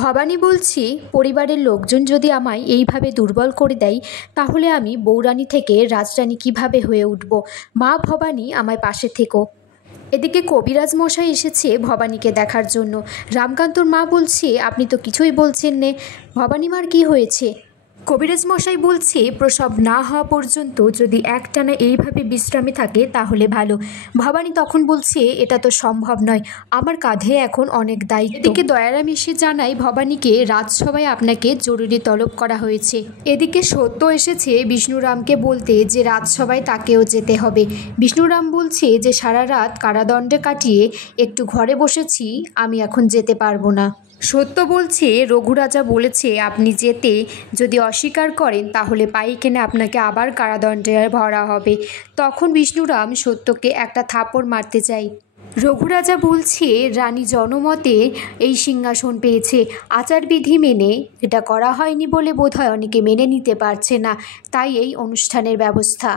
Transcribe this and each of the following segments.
ভবানী বলছি, পরিবারের লোকজন যদি আমায় এইভাবে দুর্বল করে দেয় তাহলে আমি বউরানী থেকে রাজরানী কিভাবে হয়ে উঠব। মা ভবানী, আমায় পাশে থেকো। এদিকে কবিরাজ মশাই এসেছে ভবানীকে দেখার জন্য। রামকান্তর মা বলছে, আপনি তো কিছুই বলছেন নে, ভবানী মার কী হয়েছে? কবিরাজ মশাই বলছে, প্রসব না হওয়া পর্যন্ত যদি একটানা এইভাবে বিশ্রামে থাকে তাহলে ভালো। ভবানী তখন বলছে, এটা তো সম্ভব নয়, আমার কাঁধে এখন অনেক দায়িত্ব। এদিকে দয়ারাম এসে জানায় ভবানীকে রাজসভায় আপনাকে জরুরি তলব করা হয়েছে। এদিকে সত্য এসেছে বিষ্ণুরামকে বলতে যে রাজসভায় তাকেও যেতে হবে। বিষ্ণুরাম বলছে যে সারা রাত কারাদণ্ডে কাটিয়ে একটু ঘরে বসেছি, আমি এখন যেতে পারবো না। সত্য বলছে, রঘুরাজা বলেছে আপনি যেতে যদি অস্বীকার করেন তাহলে পাইকেনে আপনাকে আবার কারাদণ্ডে ভরা হবে। তখন বিষ্ণুরাম সত্যকে একটা থাপ্পড় মারতে চাই। রঘুরাজা বলছে, রানী জনমতে এই সিংহাসন পেয়েছে, আচারবিধি মেনে এটা করা হয়নি বলে বোধহয় অনেকে মেনে নিতে পারছে না, তাই এই অনুষ্ঠানের ব্যবস্থা।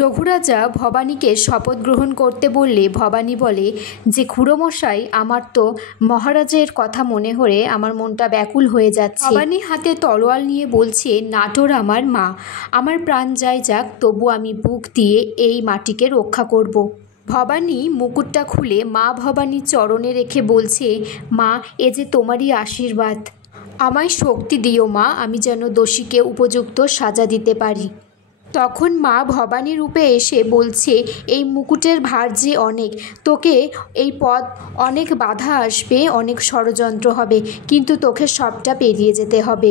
রঘুরাজা ভবানীকে শপথ গ্রহণ করতে বললে ভবানী বলে যে খুড়োমশাই, আমার তো মহারাজের কথা মনে হলে আমার মনটা ব্যাকুল হয়ে যাচ্ছে। ভবানী হাতে তলোয়ার নিয়ে বলছে, নাটোর আমার মা, আমার প্রাণ যায় যাক তবু আমি বুক দিয়ে এই মাটিকে রক্ষা করব। ভবানী মুকুটটা খুলে মা ভবানীর চরণে রেখে বলছে, মা, এ যে তোমারই আশীর্বাদ, আমায় শক্তি দিও মা, আমি যেন দোষীকে উপযুক্ত সাজা দিতে পারি। তখন মা ভবানী রূপে এসে বলছে, এই মুকুটের ভার যে অনেক, তোকে এই পথ অনেক বাধা আসবে, অনেক ষড়যন্ত্র হবে, কিন্তু তোকে সবটা পেরিয়ে যেতে হবে।